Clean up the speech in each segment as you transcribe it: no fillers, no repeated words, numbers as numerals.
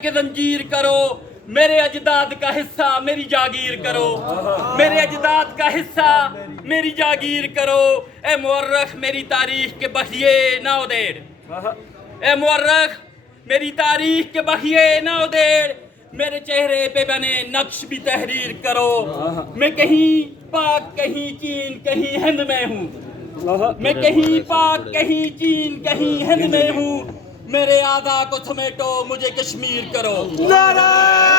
के जंजीर करो, मेरे अजदाद का हिस्सा मेरी जागीर करो, मेरे अजदाद का हिस्सा मेरी जागीर करो। ए मुअर्रख मेरी तारीख के बहिए ना उधेड़, ए मुअर्रख मेरी तारीख के बहिए ना उधेड़। मेरे चेहरे पे बने नक्श भी तहरीर करो। मैं कहीं पाक कहीं चीन कहीं हिंद में हूँ, मैं कहीं पाक कहीं चीन कहीं हिंद में हूँ। मेरे आदा को समेटो, मुझे कश्मीर करो।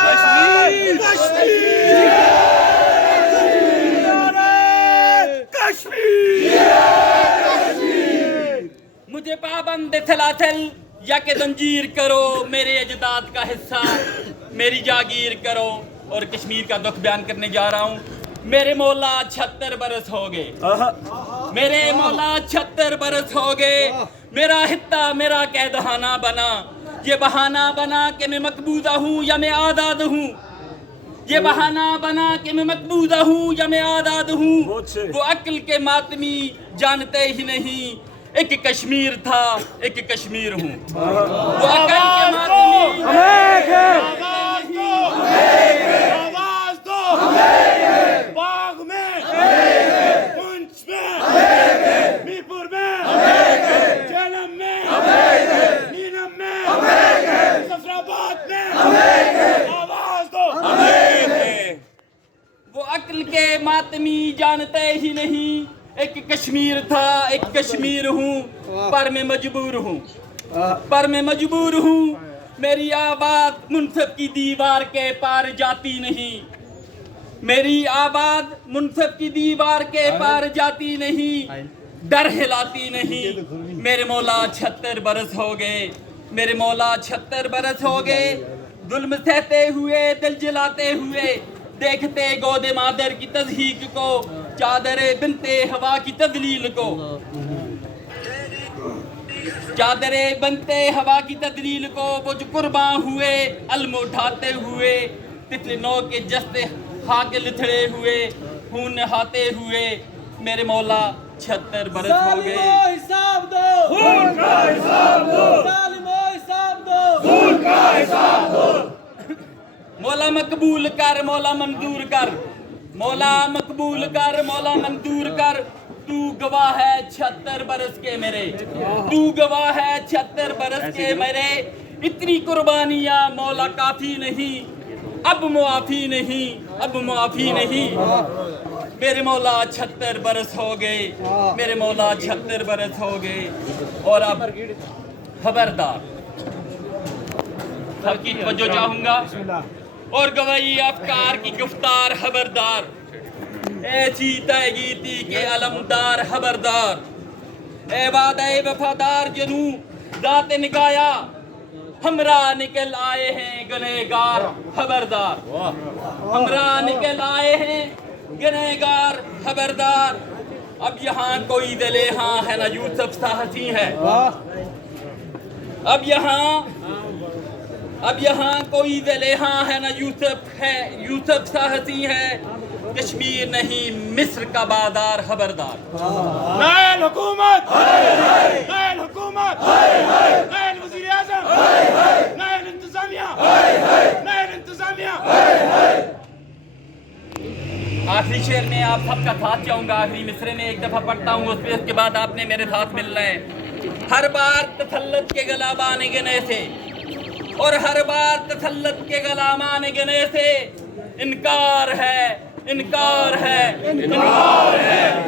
कश्मीर कश्मीर कश्मीर मुझे पाबंद थलाथल या के जंजीर करो, मेरे अजदाद का हिस्सा मेरी जागीर करो। और कश्मीर का दुख बयान करने जा रहा हूँ। मेरे मौला 76 बरस हो गए, मेरे मौला 76 बरस हो गए। मेरा हित्ता मेरा कैदहाना बना, ये बहाना बना कि मैं मकबूजा हूँ या मैं आज़ाद हूँ। ये बहाना बना कि मैं मकबूजा हूँ या मैं आज़ाद हूँ। वो अक्ल के मातमी जानते ही नहीं, एक कश्मीर था एक कश्मीर हूँ। वो अक्ल के मातमी आवाज दो, बाग में, पुंछ में, मीरपुर में, झेलम में, नीलम में, मुजफ्फराबाद में, आवाज दो। वो अक्ल के मातमी जानते ही नहीं, एक कश्मीर था एक कश्मीर हूँ। पर मैं मजबूर हूँ, पर मैं मजबूर हूँ। मेरी आवाज मुनसिफ की दीवार के पार जाती नहीं, मेरी आवाज मुनसिफ की दीवार के पार जाती नहीं, डर हिलाती नहीं। मेरे मौला 76 बरस हो गए, मेरे मौला 76 बरस हो गए। जुल्म सहते हुए दिल जलाते हुए, देखते गोदे मादर की तज़हीक को, चादरे बिनते हवा की तदलील को, चादरे बनते हवा की तदलील को। वो जो कुर्बान हुए अलम उठाते हुए, तितली नौ के जस्ते हाके लिथड़े हुए, खून नहाते हुए। मेरे मौला 76 बरस हो गए। हिसाब दो, खून का हिसाब दो, जालिमो हिसाब दो, खून का हिसाब दो। मौला मकबूल कर, मौला मंजूर कर, मौला मकबूल कर, मौला मंजूर कर। तू गवाह है 76 बरस के मेरे, तू गवाह है 76 बरस के मेरे। इतनी कुर्बानियां मौला काफी नहीं, अब मुआफी नहीं, अब मुआफी नहीं। मेरे मौला 76 बरस हो गए, मेरे मौला 76 बरस हो गए। और अब खबरदार, सबकी तवज्जो चाहूंगा और गवाही अफकार की गुफ्तार खबरदार। ऐसी तयगीती के अलमदार खबरदार, ए वादे वफादार जनू दाते निकाया, हमरा निकल आए हैं गुनहगार खबरदार, हमरा निकल आए हैं गुनहगार खबरदार। अब यहाँ कोई दलेहा है ना यूसुफ सा हसी है, अब यहाँ कोई दलेहा है ना यूसुफ है, यूसुफ सा हसी है। कश्मीर नहीं मिस्र का बाजार खबरदार। नैल हुकूमत, नैल हुकूमत, नैल वज़ीर आज़म, नैल इंतज़ामिया, नैल इंतज़ामिया। आखिरी शेर में आप सबका साथ चाहूंगा। आखिरी मिसरे में एक दफा पढ़ता हूँ, उसके बाद आपने मेरे साथ मिलना है। हर बार तसल्लुत के गलाबान गिने से, और हर बार तसल्लुत के गलाबान गिने से इनकार है, इनकार है, इनकार है।